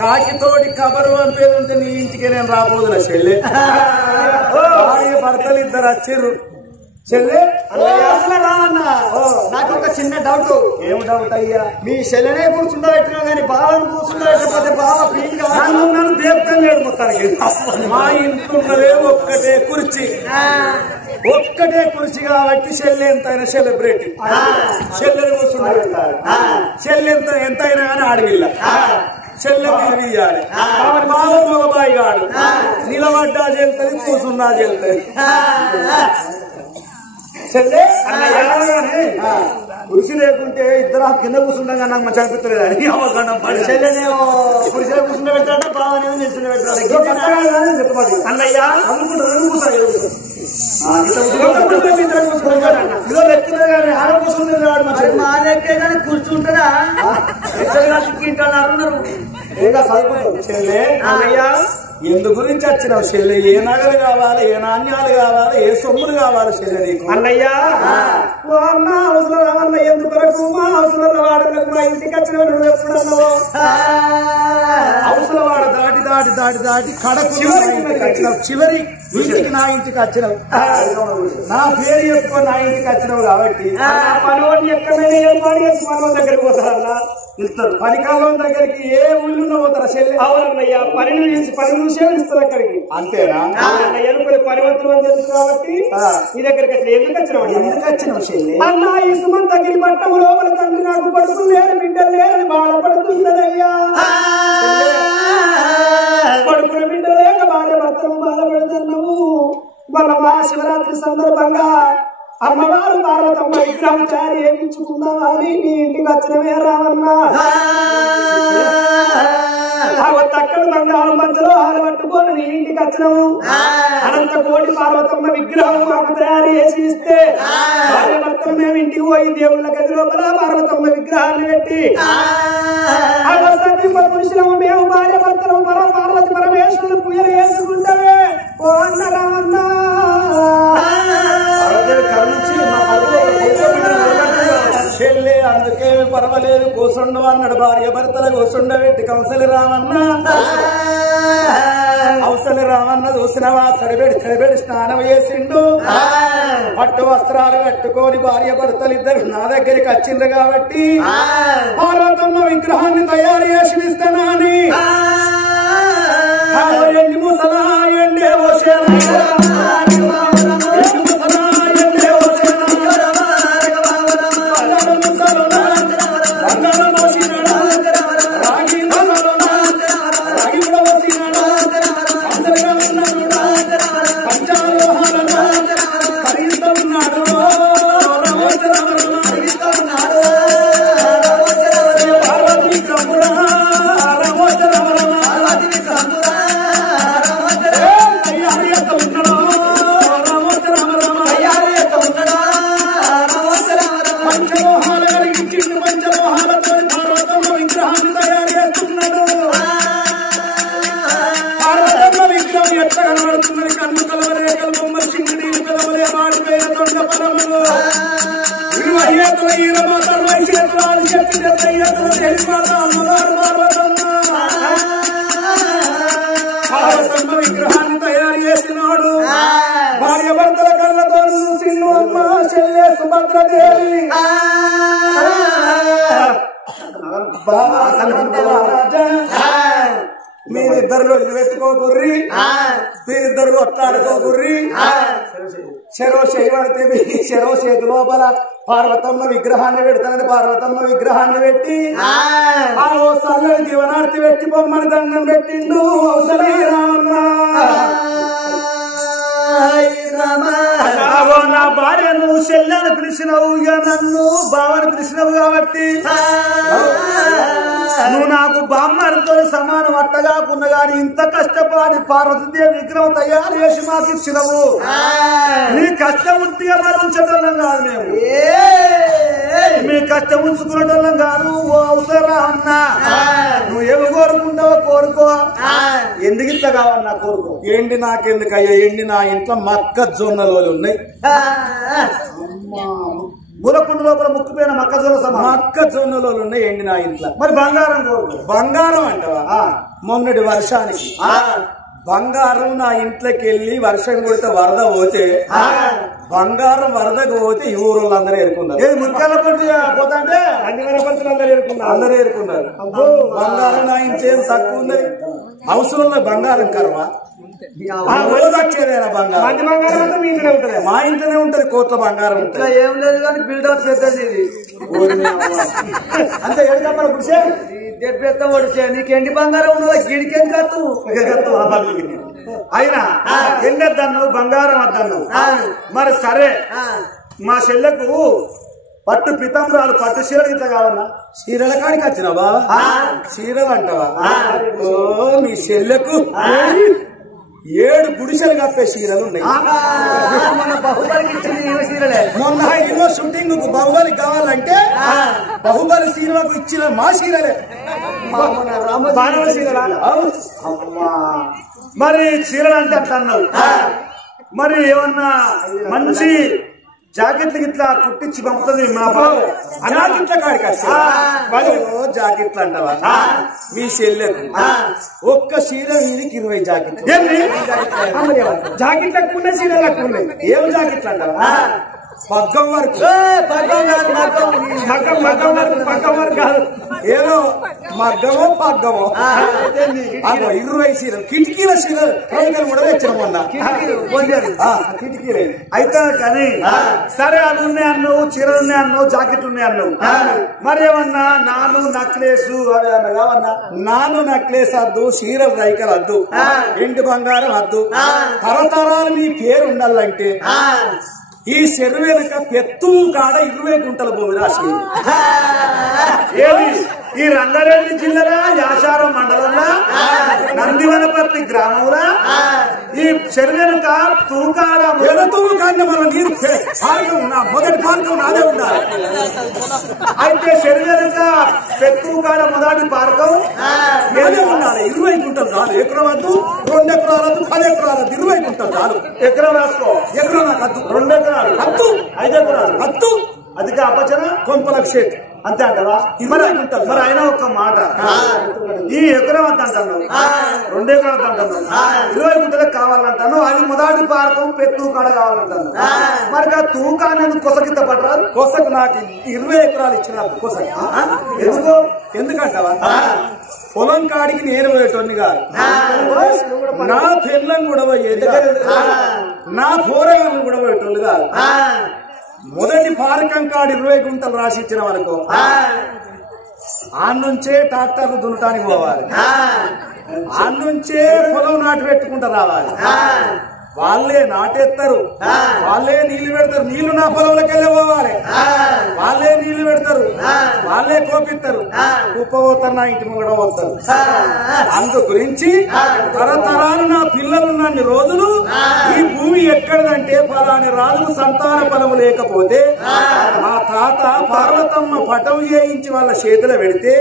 కాకితోటి కబరు అని పేరు ఉంటే నీ ఇంటికి నేను రాబోదునా చెల్లె భార్య భర్తలు ఇద్దరు వచ్చిర్రు చెల్లె అసలు రావన్నా నాకు ఒక చిన్న డౌట్. ఏం డౌట్ అయ్యా? మీ చెల్లెనే కూర్చుండబెట్టినా కానీ బావని కూర్చుండబెట్టకపోతే బావ ఫీల్ నన్ను దేవతలేడు మొత్తానికి. మా ఇంట్లోనే ఒక్కటే కుర్చీ కాబట్టి చెల్లె ఎంతైనా సెలబ్రిటీ చెల్లెని కూర్చుండబెట్టాలి. చెల్లె ఎంతైనా కానీ ఆడవిల్ల చెల్లె తీయాలి. బావ మగబాయి కాడు నిలబడ్డా చెల్తుంది కూర్చున్నా చెల్తుంది. చెల్లె కృషి లేకుంటే ఇద్దరు కింద కూర్చుండగా నాకు మంచి అనిపిస్తలేదు అని చెల్లెనేమో కృషిలో కూర్చుండబెట్టాడ బావనేమో నిల్చుండబెట్టాడు చెప్పబడి అన్నయ్య మా లెక్కే కానీ కూర్చుంటారా చెల్లె అన్నయ్య ఎందు గురించి వచ్చినావు చెల్లె? ఏ నగలు కావాలి, ఏ నాణ్యాలు కావాలి, ఏ సొమ్ములు కావాలి చెల్లె నీకు? అన్నయ్యా అన్న అవసరం రావన్న ఎందుకు మా అవసరం వాడలకు మా ఇంటికి వచ్చిన ఎప్పుడన్నావు? అవసరం వాడ దాటి దాటి దాటి దాటి కడకు చివరి ఇంటికి నా ఇంటికి వచ్చినావు. నా పేరు చెప్పుకో నా ఇంటికి వచ్చినావు కాబట్టి పని ఎక్కడైనా ఏర్పాటు చేసి మన దగ్గరికి పోతారన్నా ఇస్తారు. పని కాలం దగ్గరికి ఏ ఊళ్ళో పోతారా చెల్లె? అవునన్నయ్యా పని నిమిషాలు ఇస్తారు అక్కడికి. అంతేనా? ఎనుకొని పరివర్తనం అని తెలుసు కాబట్టి ఈ దగ్గరికి వచ్చిన ఎందుకు వచ్చినావు చెల్లె? అన్నా ఈ సుమంత గిరి పట్టం లోపల తండ్రి నాకు పడుతుంది లేరు బిడ్డలు లేరని బాధపడుతుందయ్యా. కొడుకులు బిడ్డలు లేక భార్య భర్తలు బాధపడుతున్నావు. మన మహాశివరాత్రి సందర్భంగా అమ్మవారు పార్వతమ్మ విగ్రహం చారి వేయించుకుందామని నీ ఇంటికి వచ్చినవే రావన్నా. తక్కడ బంగారం మధ్యలో హాలు పట్టుకొని నీ ఇంటికి వచ్చినవు. అనంత కోటి పార్వతమ్మ విగ్రహం మాకు తయారు చేసి ఇస్తే భార్య భర్తలు మేము ఇంటికి పోయి దేవుళ్ళ గది లోపల పార్వతమ్మ విగ్రహాన్ని పెట్టి పురుషులము మేము భార్య భర్తలు పార్వతి పరమేశ్వరులు పూజలు చేసుకుంటామే. ఓ అన్న రావన్నా చెల్లె అందుకే పర్వాలేదు కూసుండు అన్నాడు. భార్య భర్తల కూసుండబెట్టి కంసలి రామన్న అవసలి రామన్న చూసినవా తడిబెడి స్నానం చేసిండు. పట్టు వస్త్రాలు కట్టుకొని భార్య భర్తలు ఇద్దరు నా దగ్గరికి వచ్చిండ్రు కాబట్టి పార్వతమ్మ విగ్రహాన్ని తయారు చేసి ఇస్తానా అని ఎండి ముసలా ఎండే విగ్రహాన్ని తయారు చేసినాడు. భార్య భర్తల కళ్ళతో చూసిండు. అమ్మ చెల్లె సుభద్రదేవి మీరిద్దరు వెతుకోకుర్రి, మీరిద్దరు కొట్లాడుకోకుర్రి. చెరో చేయబడితే చెరో చేతి లోపల పార్వతమ్మ విగ్రహాన్ని పెడతానని పార్వతమ్మ విగ్రహాన్ని పెట్టి ఆ సల్లని దీవనార్తి పెట్టి బొమ్మని దండం పెట్టిండు. అవసరం రామన్నా నా భార్యను చెల్లెను పిలిచినవు, ఇక నన్ను బావని పిలిచినవు కాబట్టి నువ్వు నాకు బామ్మతో సమానం అట్టగాకున్న గాని ఇంత కష్టపడి పార్వతీదేవి విగ్రహం తయారు చేసి మాకు ఇచ్చినవు. నీ కష్టం ఉంటే మరి ఉంచటం కాదు, మేము మీ కష్టం ఉంచుకునేటోళ్ళం కాదు. ఓ అవసరం అన్నా నువ్వు ఏమి కోరుకుంటావో కోరుకో. ఎందుకు ఇంత కావన్నా కోరుకో. ఎండి నాకెందుకయ్యా, ఎండి నా ఇంట్లో మొక్కజొన్నలు ఉన్నాయి. మూలకుండు లోపల ముక్కుపోయిన మొక్కజొన్న సమానం. మొక్కజొన్నలో ఉన్నాయి ఎండి నా ఇంట్లో. మరి బంగారం కోరుకు. బంగారం అంటవా? మొన్నటి వర్షానికి బంగారం నా ఇంట్లోకి వెళ్ళి వర్షం కొడితే వరద పోతే బంగారం వరదకు పోతే ఈ ఊరు అందరూ ఏరుకున్నారు. ఏది మురికాల పండి పోతా అంటే అన్ని వరపంతులు అందరూ ఏరుకున్నారు. బంగారం నా ఇంట్లో తక్కువ ఉంది. అవసరంలో బంగారం కర్మ వచ్చేదేనా బంగారం? మంచి బంగారం అంతా మీ ఇంట్లోనే ఉంటుంది. మా ఇంట్లోనే ఉంటది. కోట్ల బంగారం ఉంటుంది. ఏం లేదు కానీ బిల్డప్ పెద్దది అంతే. ఎడకమ్మల పుడిసే పెద్ద ఒడిసే నీకు ఎండి బంగారం ఉన్నదా? గిడికేం కత్తు అయినా ఎండద్దన్ను బంగారం వద్దన్ను. మరి సరే మా చెల్లెకు పట్టు పితంబరాలు పట్టు చీరలు ఇట్లా కావన్నా? చీరల కాడికి వచ్చినావా? చీరలు అంటావా? ఓ నీ చెల్లెకు 7 గుడిసెలు కప్పే చీరలు ఉన్నాయి. బాహుబలికి ఇచ్చింది చీరలే. మొన్న ఇన్నో షూటింగ్ కు బాహుబలి కావాలంటే బాహుబలి చీరలకు ఇచ్చిన మా చీరలే. మరి చీరలు అంటే అట్లా అన్నావు. మరి ఏమన్నా మంచి జాకెట్లు ఇట్లా కుట్టించి పంపుతుంది మా బాబు. జాకెట్ల కాడికి జాకెట్లు అంటావా? మీ చెల్లెకు ఒక్క చీర వీడికి 20 జాకెట్లు. జాకెట్లకు ఉన్నాయి, చీరలకు ఉన్నాయి. ఏం జాకెట్లు అంటావా? పగ్గం వరకు. మగ్గం వరకు కాదు, ఏదో మగ్గమో పగ్గమో. 20 చీరలు, కిటికీల చీరలు రైతులు కూడా తెచ్చిన మొన్న. కిటికీలే అయితే కానీ సరే అవి ఉన్నాయి అన్నావు, చీరలు ఉన్నాయి అన్నావు, జాకెట్లు ఉన్నాయి అన్నావు. మరి ఏమన్నా నాను నక్లేసు అవి అన్నా కావన్నా? నాను నక్లేస్ వద్దు, చీరలు రైకలు వద్దు, ఎండు బంగారం వద్దు. తరతరాలు మీ పేరు ఉండాలంటే ఈ చెరువు వెనుక పెత్తు కాడ 20 గుంటల భూమి రాసి. ఏది ఈ రంగారెడ్డి జిల్లాలో యాచారం మండలంలో నందివనపర్తి గ్రామంలో ఈ చెరువు వెనుక తూకాడ తూకాడిన మనం నీరు పార్కం ఉన్నా, మొదటి పార్కం నాదే ఉండాలి. అయితే చెరువు వెనుక పెత్తూకాడ మొదటి పార్కం ఏదే ఉండాలి. 20 గుంటలు చాలు. ఎకరం వద్దు, 2 ఎకరాలు వద్దు, 10 ఎకరాలు 20 గుంటలు చాలు. ఎకరం రాసుకో. ఎకరం నాకు వద్దు. 2 ఎకరాలు వద్దు, 5 ఎకరాలు వద్దు. అది అపచన కొంపలకు షేట్ అంతే అంటావా? మరి అయినా ఒక మాట, ఈ ఎకరం అంత అంటాను, 2 ఎకరాలు అంటాను, 20 గుంటలకు కావాలంటాను. అది మొదటి పార్కం పెత్తు కాడ కావాలంటాను. మరి ఆ తూకాన్ని కొసకిత పట్టరాదు? కొసకు నాకు 20 ఎకరాలు ఇచ్చిన కొసకి ఎందుకు? ఎందుకంటావా? పొలం కాడికి నేను పోయేటోని కాదు, నా పెళ్ళం కూడా పోయేది కాదు, నా పోరగాళ్ళు కూడా పోయేటోళ్ళు కాదు. మొదటి పారకం కాడు 20 గుంటలు రాసి ఇచ్చిన వరకు ఆ నుంచే ట్రాక్టర్లు దున్నటానికి పోవాలి, ఆ నుంచే పొలం నాటు పెట్టుకుంటూ రావాలి. వాళ్ళే నాటేస్తారు, వాళ్ళే నీళ్లు పెడతారు. నీళ్లు నా పొలంలోకి వెళ్ళే పోవాలి, వాళ్ళే నీళ్లు పెడతారు, వాళ్ళే కోపిస్తారు, కుప్ప పోతారు, నా ఇంటి ముంగడ పోతారు. అందు గురించి తరతరాలు నా పిల్లలున్నన్ని రోజులు ఈ భూమి ఎక్కడదంటే ఫలాని రాజులు సంతాన ఫలము లేకపోతే మా తాత పార్వతమ్మ పటం చేయించి వాళ్ళ చేతిలో పెడితే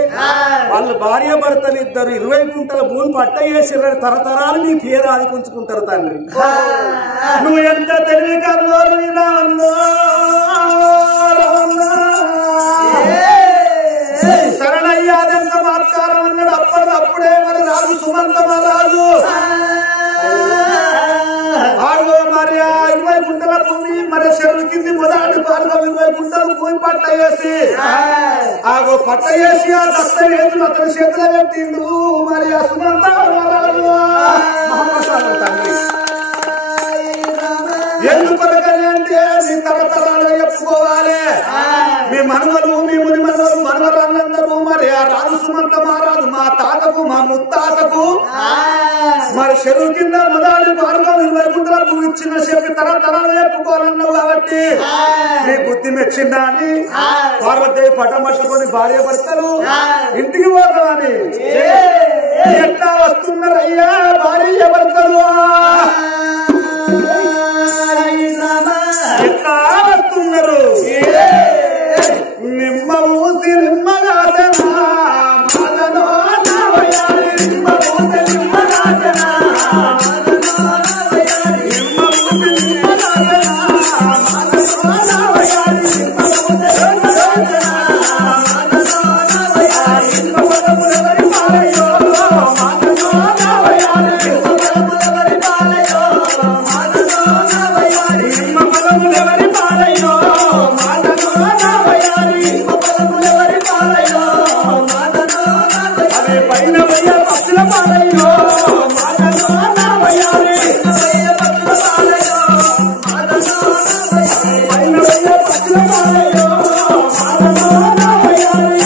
వాళ్ళ భార్య భర్తలు ఇద్దరు 20 గుంటల భూమి పట్ట చేసి తరతరాలు మీ పేరు ఆదుకుంచుకుంటారు తండ్రి. నువ్వు ఎంత తెలివి కన్నోరు శరణయ్య అదెంత మాత్కారం అన్నాడు. అప్పుడే మరి రాజు సుమంతమ రాజు ఆగో మరి 20 గుంటల భూమి మరి చెరువు కింది మొదటి పార్గం 20 గుంటలు భూమి పట్ట వేసి ఆగో పట్ట వేసి ఆ దస్తవేదులు అతని చేతిలో పెట్టిండు. మరి ఆ సుమంతమ రాజు తండ్రి ఎందుకొరకని అంటే మీ తరతరాలు చెప్పుకోవాలి. మీ మనవలు, మీ ముని మనవలు, మనవరాళ్ళందరూ మరి ఆ రాజు సుమంత మహారాజు మా తాతకు మా ముత్తాతకు మరి చెరువు కింద మొదటి పార్గం 20 గుంటల భూమి ఇచ్చిన చెప్పి తరతరాలు చెప్పుకోవాలన్నావు కాబట్టి మీ బుద్ధి మెచ్చిందా అని పార్వతీదేవి పటం పట్టుకొని భార్య భర్తలు ఇంటికి పోతామని ఎట్లా వస్తున్నారయ్యా భార్య భర్తలు? ఎట్లా వస్తున్నారు? నిమ్మ ఊసి నిమ్మగాసనా మదనో నవయారి, నిమ్మ ఊసి నిమ్మగాసనా నిమ్మ ఊసి నిమ్మగాసనా మదనో నవయారి, నిమ్మ ఊసి పక్షుల పాలయ్యో మాటలో నావయాలి పక్షుల పాలయ్యో మాటలో నావయాలి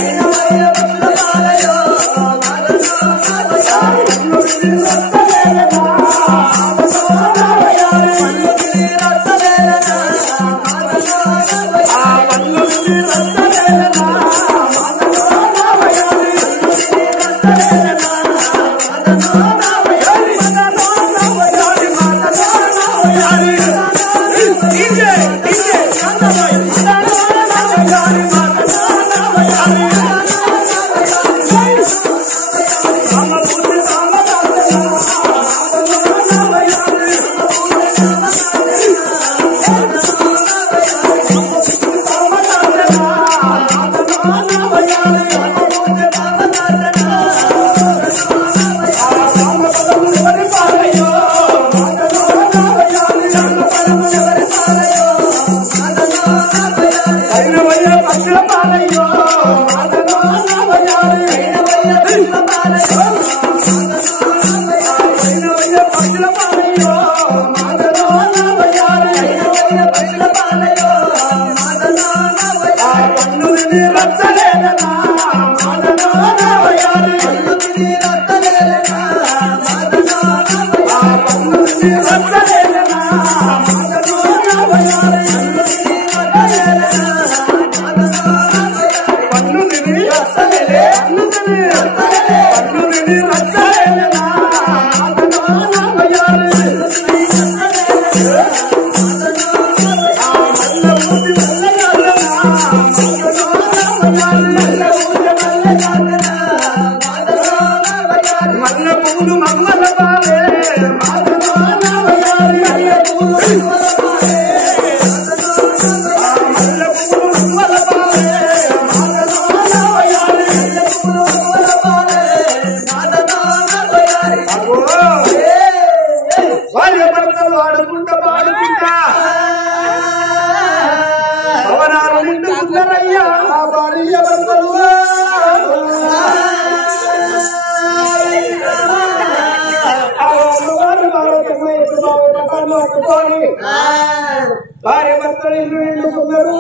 భార్య భర్తలు ఇల్లు ఎండుకున్నారు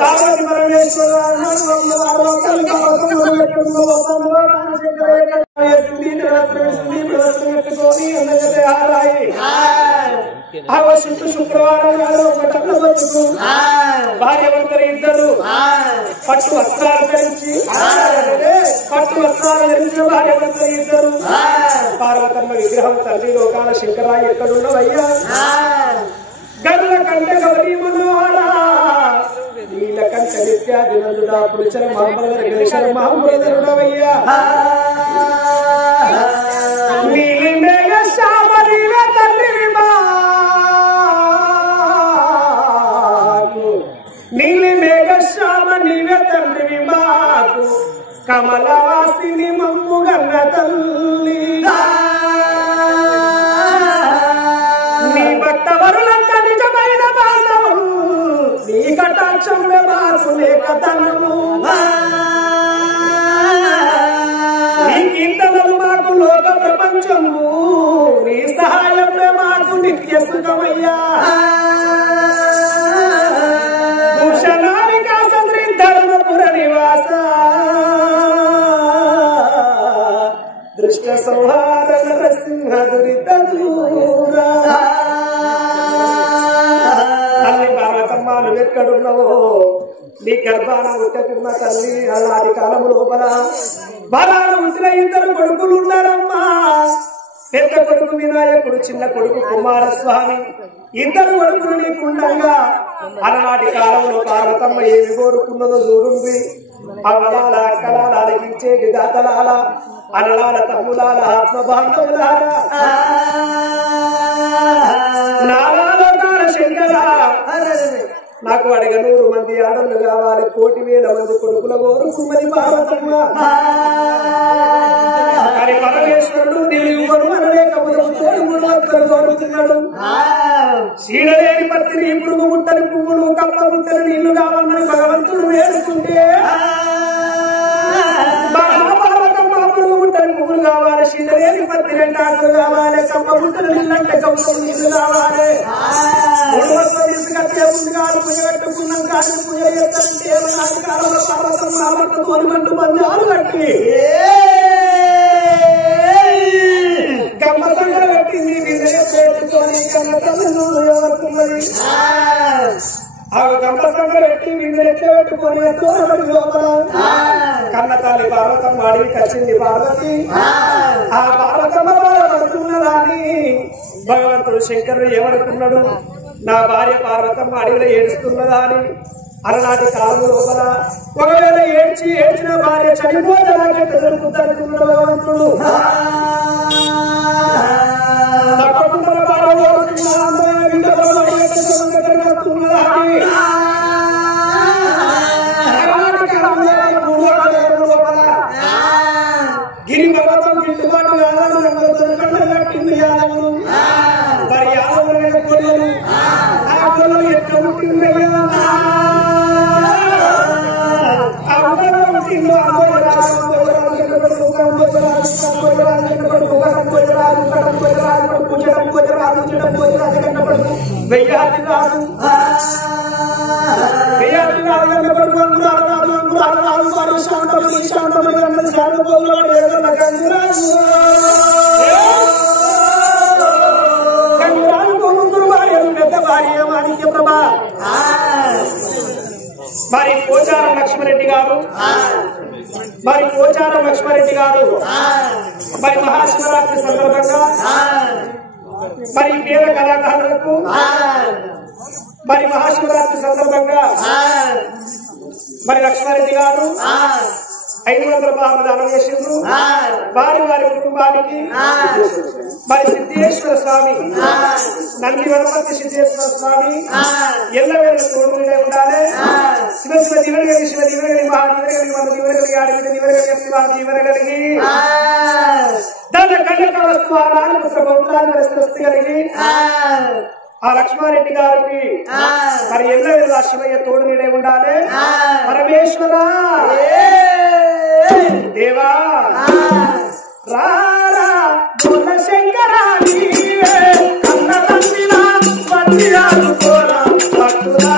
పార్వతి పరమేశ్వర శుక్రవారం భార్య భర్తలు ఇద్దరు పట్టు వస్త్రాలు ధరించి భార్య భర్తలు ఇద్దరు పార్వతమ్మ విగ్రహం తల్లి లోకాల శంకరాయి ఎక్కడున్నవయ్యా గరుల కంటే గౌరీ మనోహర నీల కంట నిత్యాదినందుడా పురుషర మహాబలధర మహాబలధరుడవయ్యా నీలి మేఘ శ్యామ నీవే తండ్రి మాకు నీలి మేఘ శ్యామ నీవే తండ్రి మాకు కమలవాసిని మమ్ము గంగ తల్లి నీ భక్తవరులంత నిజమైన బాంధవులు నీ కటాక్షంలో మాకు లేకతనము నీ కీర్తనలు మాకు లోక ప్రపంచము నీ సహాయంలో మాకు నిత్య సుఖమయ్యా భూషణానికా సదరి ధర్మపుర నివాస దృష్ట సంహార నరసింహ దురిత దూరా తల్లి పార్వతమ్మ నువ్వెక్కడున్నావో నీ గర్భాన ఉట్టకున్న తల్లి అలాంటి కాలం లోపల బలాన ఉంచిన ఇద్దరు కొడుకులు ఉన్నారమ్మా పెద్ద కొడుకు వినాయకుడు చిన్న కొడుకు కుమారస్వామి ఇద్దరు కొడుకులు నీకుండగా అలనాటి కాలంలో పార్వతమ్మ ఏమి కోరుకున్నదో చూడుంది అవలాల అక్కలాల అలగించేది దాతలాల అనలాల తమ్ములాల ఆత్మబాంధవులాల నారాలోకాల శంకర నాకు అడిగ 100 మంది ఆడళ్ళు కావాలి 1,000,000 మంది కొడుకుల కోరుకున్నది పార్వతమ్మ కానీ పరమేశ్వరుడు నిలువను అనలేకపోతే కోరుతున్నాడు చీడలేని పత్తిని పురుగు ముట్టని పువ్వులు కప్ప ముట్టని నీళ్లు కావాలని భగవంతుడు వేడుకుంటే పెంటాకులు కావాలి, కమ్మ గుంటలు నీళ్ళంటే కమ్మ నీళ్లు కావాలి. తీసుకొచ్చే ముందుగా పూజ పెట్టుకున్నాం కానీ పూజ చేస్తారంటే ఏమన్నా అధికారంలో పార్వతం రామట్టు తోలిమంటూ బంధాలు కట్టి గమ్మ సంగర పెట్టింది పెట్టుకొని కన్న తల్లు ఎవరుతున్నది. ఆ గమ్మ సంగర పెట్టి విందెత్తే పెట్టుకొని తోలబడి లోపల కన్న తల్లి పార్వతం వాడికి కచ్చింది పార్వతి. ఆ పార్వతమ్మ పడుతున్నదాన్ని భగవంతుడు శంకరుడు ఏమనుకున్నాడు, నా భార్య పార్వతమ్మ అడవిలో ఏడుస్తున్నదా అని. అలనాటి కాలం లోపల ఒకవేళ ఏడ్చిన భార్య చనిపోతానికి ఎదుర్కొంటున్నాడు భగవంతుడు. గిరి పర్వతం గిట్టుబాటు కట్టింది యాదవులు. మరి యాదవులైన కొల్లలు ఆ కొల్లలు ఎట్లా పుట్టిందయ్యా, మరి పోచారం లక్ష్మరెడ్డి గారు మరి మహాశివరాత్రి సందర్భంగా మరి పేద కళాకారులకు మరి మహాశివరాత్రి సందర్భంగా మరి లక్ష్మారెడ్డి గారు 500 రూపాయలు దానం చేసిండ్రు. వారి కుటుంబానికి మరి సిద్ధేశ్వర స్వామి నంది వనపర్తి సిద్ధేశ్వర స్వామి ఎల్లవేళ తోడునే ఉండాలి. శివ శివ దివరగలి శివ దివరగలి మహాదివరగలి మన దివరగలి ఆడిన దివరగలి దివరగలిగి తన కన్యక వస్తువారాన్ని పుత్ర పౌత్రాన్ని స్వస్తి కలిగి ఆ లక్ష్మారెడ్డి గారికి మరి ఎల్లవేళ శివయ్య తోడు నీడే ఉండాలి. పరమేశ్వర దేవా రారా శంకరా నీవే కన్న తండ్రిలా వచ్చి ఆదుకోరా భక్తులా.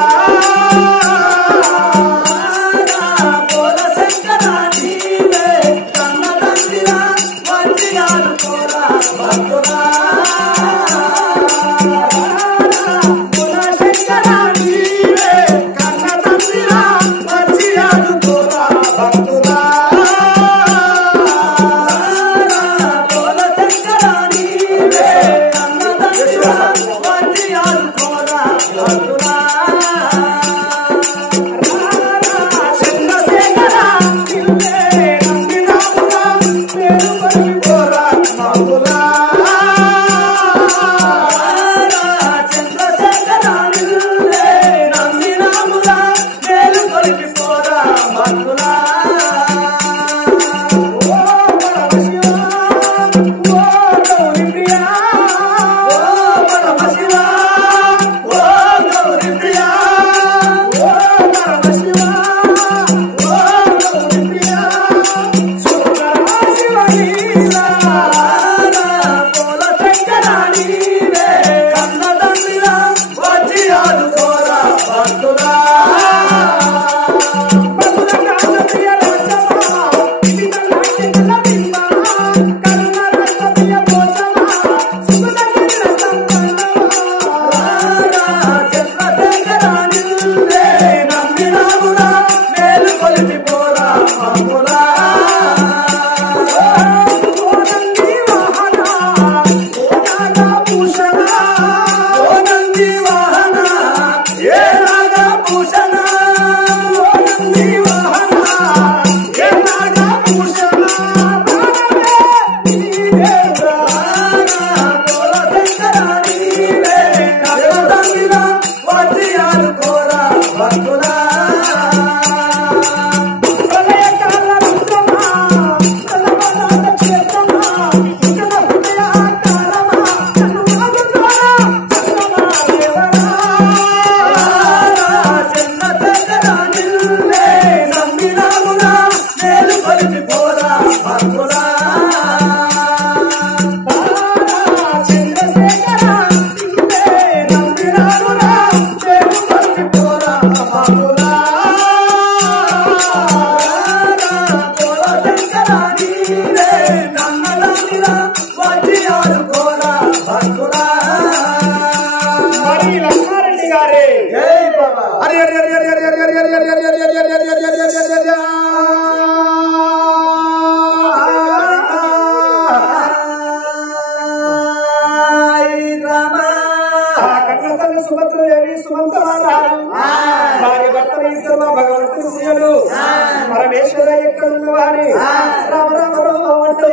శంకరా నీవే కన్న తండ్రిలా వచ్చి ఆదుకోరా భక్తులా. శంకరా నీవే కన్న తండ్రిలా వచ్చి ఆదుకోరా భక్తులా. పరమేశ్వర ఎక్కడున్నవాని రామ రామ రామ అంటే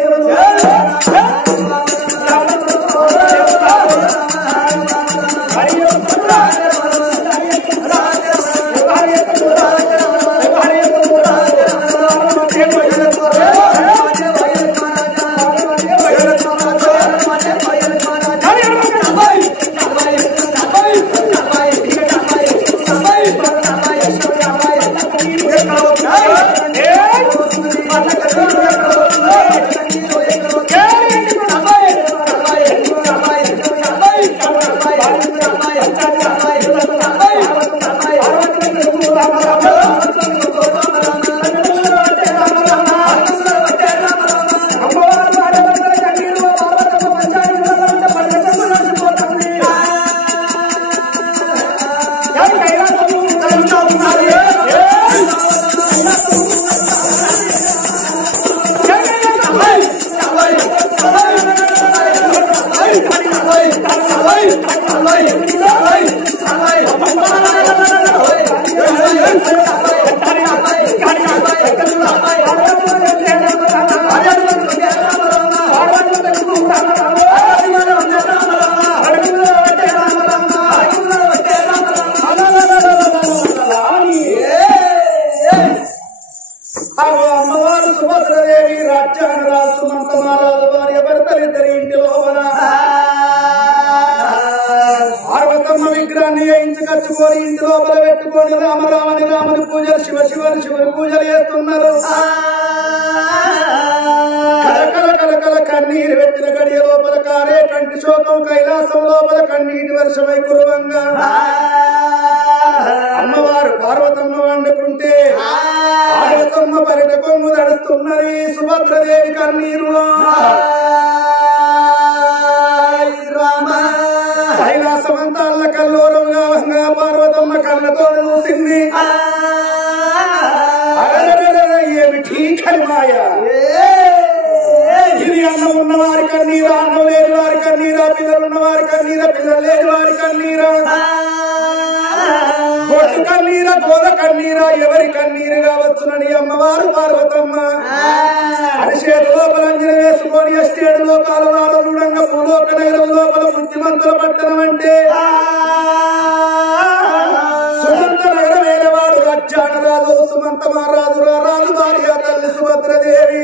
అమ్మవారు సుభద్రదేవి రాజ్యానురాజు సుమంత మహారాజు భార్య భర్తలిద్దరి ఇంటిలో పార్వతమ్మ విగ్రహాన్ని వేయించుకొచ్చుకొని ఇంటి లోపల పెట్టుకొని రామరామని రాముని పూజలు శివుని పూజలు చేస్తున్నారు. కలకల కలకల కన్నీరు పెట్టిన గడియ లోపల కారే కంటి శోకం కైలాసం లోపల కన్నీటి వర్షమై కురువంగా అమ్మవారు పార్వతమ్మ వండుకుంటే పార్వతమ్మ పరిట కొమ్ము నడుస్తున్నది. సుభద్రదేవి కన్నీరు కైలాసమంతా అల్ల కల్లోరంగా పార్వతమ్మ కళ్ళతో చూసింది. ఏమిటి కలిమాయ ఇది అన్నం ఉన్న వారి కన్నీరా, అన్నం లేని వారి కన్నీరా, పిల్లలు ఉన్న వారి కన్నీరా, పిల్లలు లేని వారి కన్నీరా, గొడ్డు కన్నీరా, గోద కన్నీరా, ఎవరి కన్నీరు కావచ్చునని అమ్మవారు పార్వతమ్మ అరిచేత లోపల అంజన వేసుకొని ఎస్టేడు లోకాల వారు చూడంగా భూలోక నగరం లోపల బుద్ధిమంతుల పట్టణం అంటే సుమంత నగరం వేలవాడు రాజ్యానరాజు సుమంత మహారాజు రాజు భార్య తల్లి సుభద్రదేవి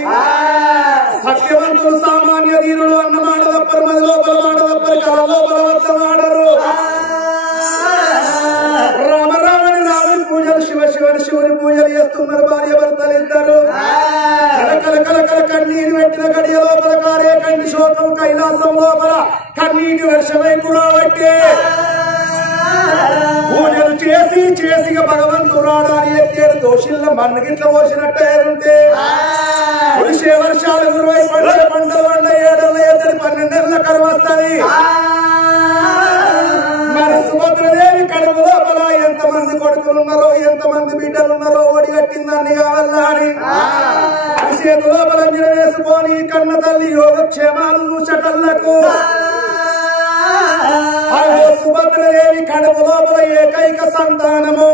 సత్యవంతులు సామాన్య ధీరులు అన్న మాట తప్పరు, మది లోపల మాట తప్పరు, కళ లోపల వద్ద మాడరు. రామరామని రాముని పూజలు శివుని పూజలు చేస్తున్నారు భార్య భర్తలిద్దరు. కలకల కలకల కన్నీరు పెట్టిన గడియ లోపల కారే కంటి శోకం కైలాసం లోపల కన్నీటి వర్షమై కురవట్టే పూజలు చేసి చేసిగా భగవంతురాడు అని ఎత్తేడు దోషుల్లో మన్నగిట్ల పోసినట్టే ఉంటే కురిసే వర్షాలు 20 పండుగ పంటలు వండ 12 నెలల కరువు వస్తుంది. మన సుభద్రదేవి కడుపు లోపల ఎంతమంది కొడుకులున్నారో ఎంతమంది బిడ్డలున్నారో ఒడి కట్టిందాన్ని కావాలా అని అరిచేతు లోపల అంజన వేసుకొని కన్న తల్లి యోగక్షేమాలు చూచటల్లకు సుభద్రదేవి కడుపు లోపల ఏకైక సంతానము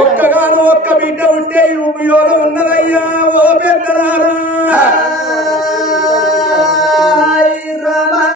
ఒక్కగాను ఒక్క బిడ్డ ఉంటే ఉపయోగం ఉన్నదయ్యా. ఓ